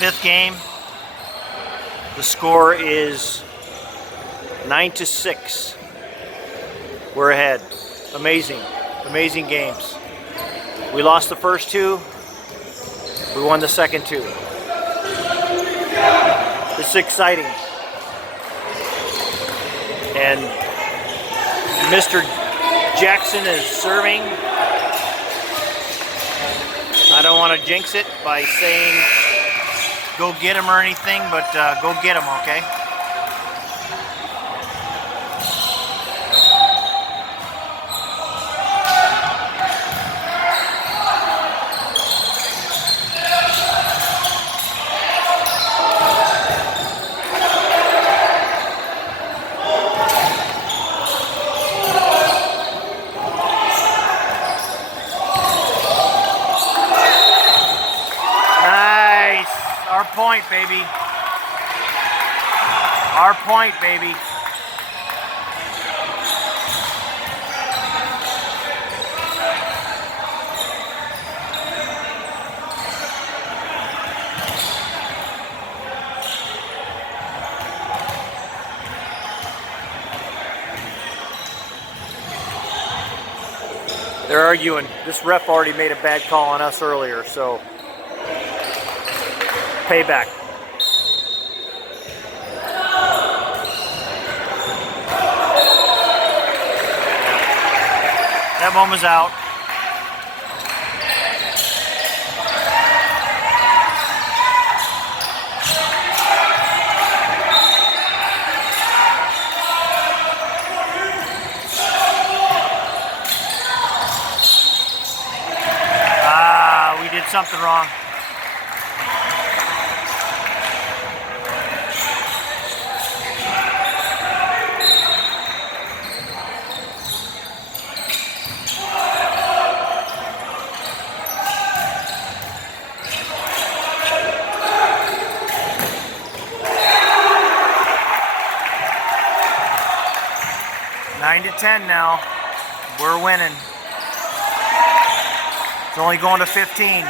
fifth game. The score is 9-6. We're ahead. Amazing, amazing games. We lost the first two. We won the second two. It's exciting. And Mr. Jackson is serving. I don't want to jinx it by saying go get him or anything, but go get him, okay? Our point, baby. Our point, baby. They're arguing. This ref already made a bad call on us earlier, so payback. That one was out. We did something wrong. Nine to 10 now. We're winning. It's only going to 15.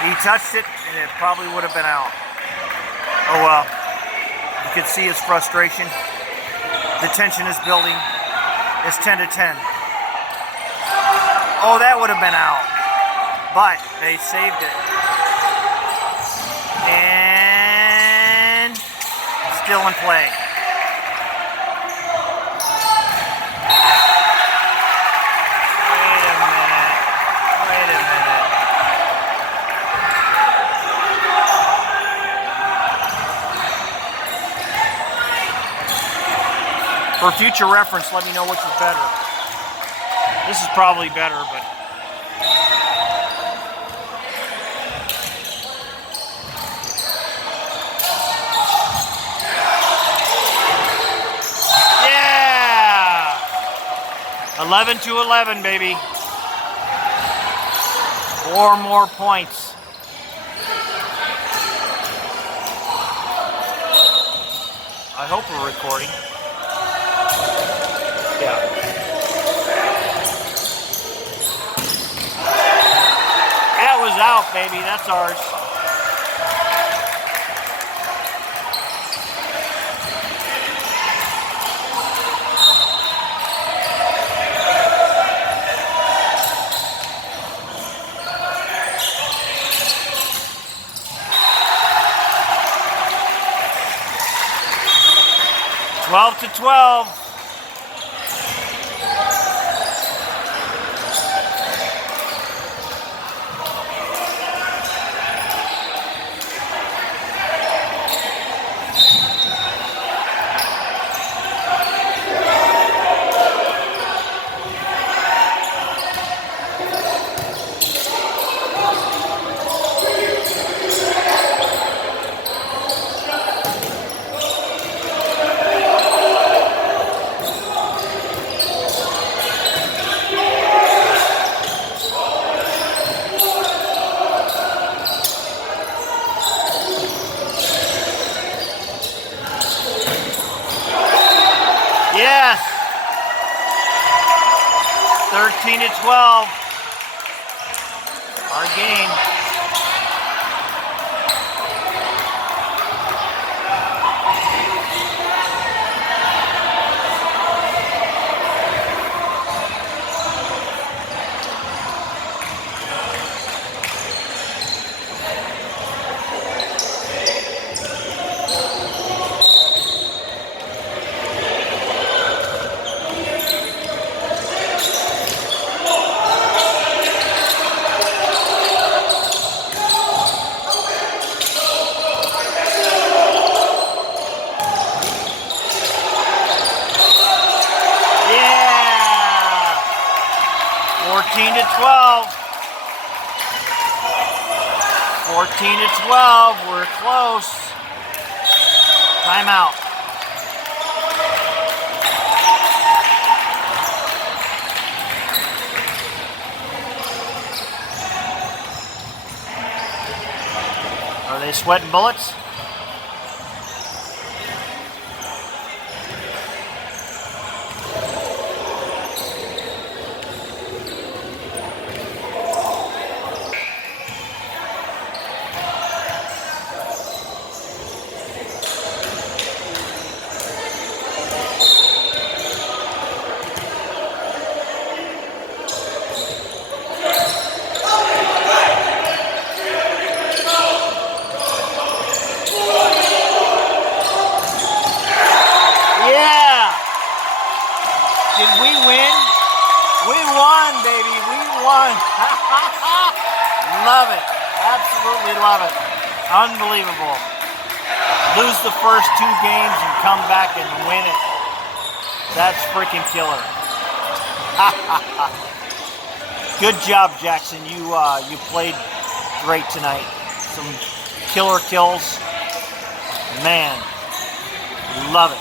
He touched it, and it probably would have been out. Oh well. You can see his frustration. The tension is building. It's 10 to 10. Oh, that would have been out. But they saved it. And still in play. For future reference, let me know which is better. This is probably better, but... Yeah! 11-11, baby. 4 more points. I hope we're recording. Yeah. That was out, baby. That's ours. Twelve to 12. 14 to 12. Our game. Yeah! 14 to 12. 14 to 12. We're close. Timeout. Are they sweating bullets? Yeah! Did we win? We won, baby. We won. Love it. Absolutely love it. Unbelievable. Lose the first 2 games and come back and win it. That's freaking killer. Good job, Jackson. You played great tonight. Some killer kills. Man, love it.